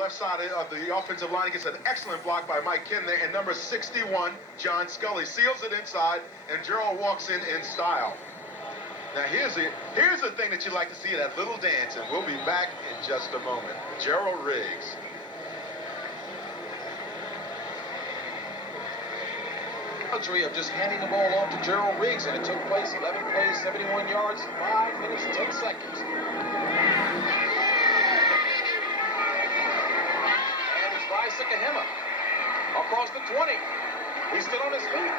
left side of the offensive line. He gets an excellent block by Mike Kinley, and number 61, John Scully, seals it inside, and Gerald walks in style. Now here's the thing that you like to see, that little dance, and we'll be back in just a moment. Gerald Riggs. Luxury of just handing the ball off to Gerald Riggs, and it took place 11 plays, 71 yards, 5 minutes, 10 seconds. And it's by Sikahema across the 20. He's still on his feet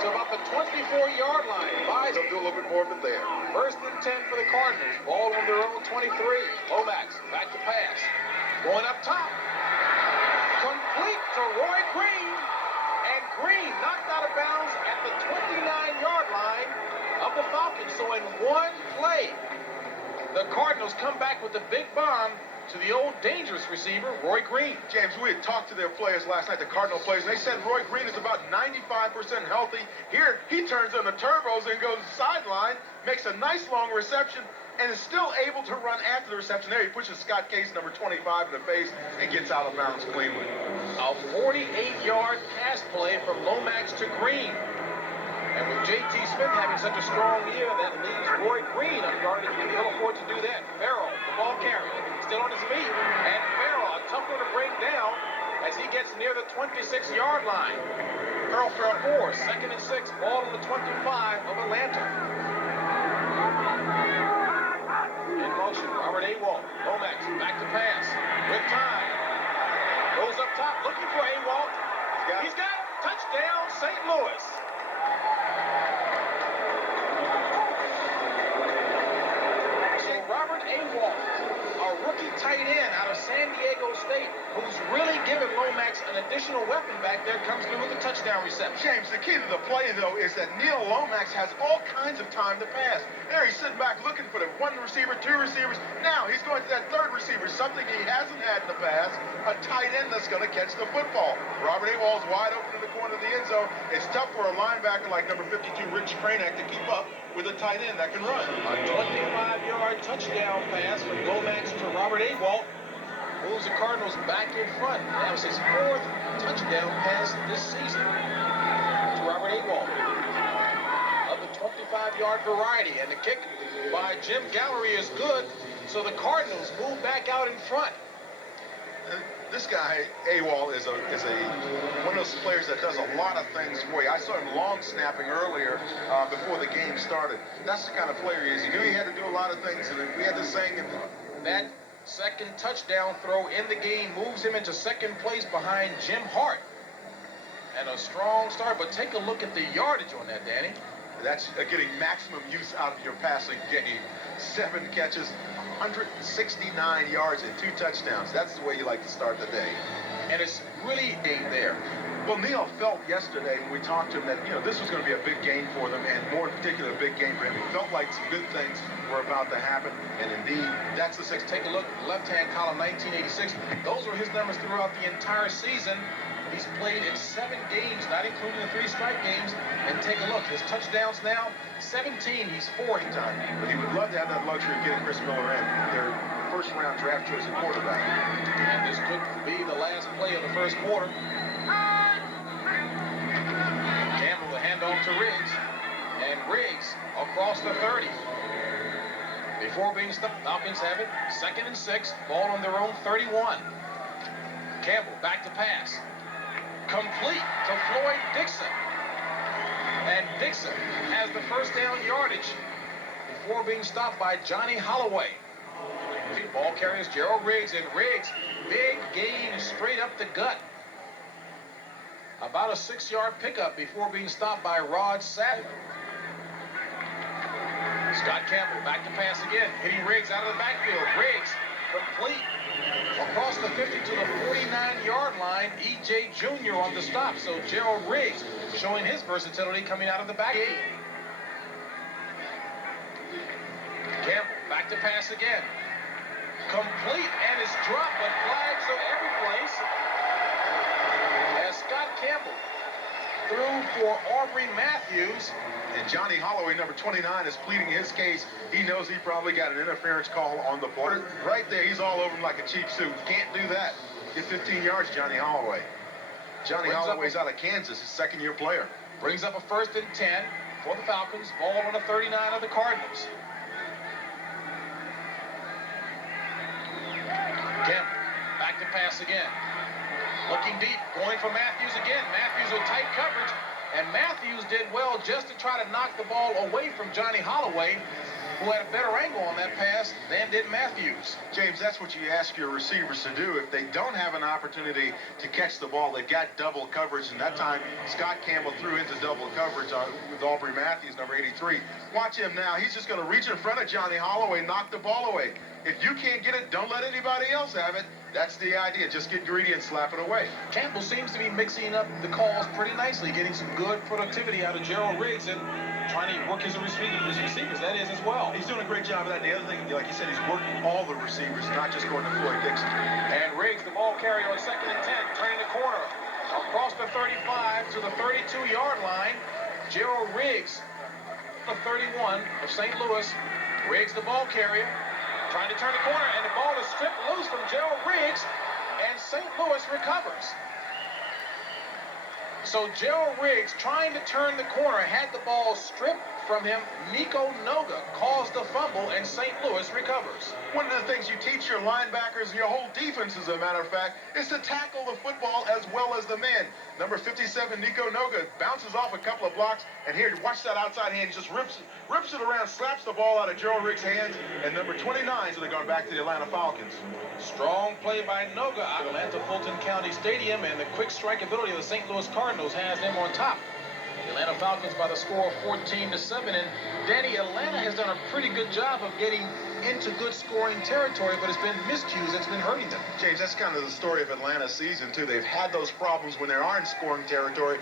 to about the 24-yard line. They'll do a little bit more of it there. First and 10 for the Cardinals. Ball on their own 23. Lomax back to pass. Going up top. Complete to Roy Green. And Green knocked out of bounds at the 29-yard line of the Falcons. So in one play, the Cardinals come back with the big bomb to the old dangerous receiver, Roy Green. James, we had talked to their players last night, the Cardinal players, and they said Roy Green is about 95% healthy. Here, he turns on the turbos and goes sideline, makes a nice long reception, and is still able to run after the reception. There, he pushes Scott Case, number 25, in the face and gets out of bounds cleanly. A 48-yard pass play from Lomax to Green. And with J.T. Smith having such a strong year, that leaves Roy Green on yardage, and he'll afford to do that. Farrell, the ball carrier, still on his feet. And Farrell, a tough one to bring down as he gets near the 26-yard line. Earl Farrell, 2nd and 6, ball on the 25 of Atlanta. In motion, Robert Awalt. Lomax back to pass. With time. Goes up top, looking for Awalt. He's got it. Touchdown, St. Louis. Robert Awalt, a rookie tight end out of San Diego State, who's really given Lomax an additional weapon back there, comes through with a touchdown reception. James, the key to the play, though, is that Neil Lomax has all kinds of time to pass. There, he's sitting back looking for the one receiver, two receivers. Now he's going to that third receiver, something he hasn't had in the past, a tight end that's going to catch the football. Robert Awalt's wide open in the corner of the end zone. It's tough for a linebacker like number 52, Rich Cranack, to keep up with a tight end that can run. A 25-yard touchdown pass from Lomax to Robert Awalt moves the Cardinals back in front. That was his 4th touchdown pass this season to Robert Awalt of the 25-yard variety. And the kick by Jim Gallery is good, so the Cardinals move back out in front. This guy, Awalt, is one of those players that does a lot of things for you. I saw him long snapping earlier before the game started. That's the kind of player he is. He knew he had to do a lot of things, and we had this saying. That second touchdown throw in the game moves him into second place behind Jim Hart. And a strong start, but take a look at the yardage on that, Danny. That's getting maximum use out of your passing game. 7 catches, 169 yards, and 2 touchdowns. That's the way you like to start the day. And it's really aimed there. Well, Neil felt yesterday when we talked to him that, this was going to be a big game for them, and more in particular, a big game for him. He felt like some good things were about to happen, and indeed, that's the 6. Take a look, left-hand column, 1986. Those were his numbers throughout the entire season. He's played in 7 games, not including the 3 strike games. And take a look, his touchdowns now, 17. He's 40 times. But he would love to have that luxury of getting Chris Miller in, their first-round draft choice at quarterback. And this could be the last play of the first quarter. Campbell will hand off to Riggs. And Riggs across the 30. Before being stopped, Falcons have it. 2nd and 6, ball on their own 31. Campbell back to pass. Complete to Floyd Dixon. And Dixon has the first down yardage before being stopped by Johnny Holloway. Ball carries Gerald Riggs, and Riggs, big gain straight up the gut. About a 6-yard pickup before being stopped by Rod Savage. Scott Campbell back to pass again, hitting Riggs out of the backfield. Riggs complete across the 50 to the 49-yard line. E.J. Jr. on the stop. So Gerald Riggs showing his versatility coming out of the back. Campbell back to pass again. Complete, and it's dropped, but flags are every place as Scott Campbell through for Aubrey Matthews. And Johnny Holloway, number 29, is pleading his case. He knows he probably got an interference call on the board. Right there, he's all over him like a cheap suit. Can't do that. Get 15 yards, Johnny Holloway. Johnny Holloway's out of Kansas, his second-year player. Brings up a 1st and 10 for the Falcons. Ball on the 39 of the Cardinals. Kemp, back to pass again. Looking deep, going for Matthews again. Matthews with tight coverage. And Matthews did well just to try to knock the ball away from Johnny Holloway, who had a better angle on that pass than did Matthews. James, that's what you ask your receivers to do. If they don't have an opportunity to catch the ball, they've got double coverage. And that time, Scott Campbell threw into double coverage with Aubrey Matthews, number 83. Watch him now. He's just going to reach in front of Johnny Holloway, knock the ball away. If you can't get it, don't let anybody else have it. That's the idea. Just get greedy and slap it away. Campbell seems to be mixing up the calls pretty nicely, getting some good productivity out of Gerald Riggs and trying to work his receivers, that is, as well. He's doing a great job of that. And the other thing, like you said, he's working all the receivers, not just going to Floyd Dixon. And Riggs, the ball carrier on 2nd and 10, turning the corner. Across the 35 to the 32-yard line. Gerald Riggs, the 31 of St. Louis. Riggs, the ball carrier, trying to turn the corner, and the ball is stripped loose from Gerald Riggs, and St. Louis recovers. So Gerald Riggs, trying to turn the corner, had the ball stripped from him. Nico Noga caused the fumble, and St. Louis recovers. One of the things you teach your linebackers and your whole defense, as a matter of fact, is to tackle the football as well as the man. Number 57, Nico Noga, bounces off a couple of blocks, and here, watch that outside hand. He just rips it around, slaps the ball out of Gerald Riggs' hands, and number 29, so they're going back to the Atlanta Falcons. Strong play by Noga. Atlanta Fulton County Stadium, and the quick strike ability of the St. Louis Cardinals has them on top. The Atlanta Falcons by the score of 14-7, and Danny, Atlanta has done a pretty good job of getting into good scoring territory, but it's been miscues that's been hurting them. James, that's kind of the story of Atlanta's season, too. They've had those problems when they are in scoring territory,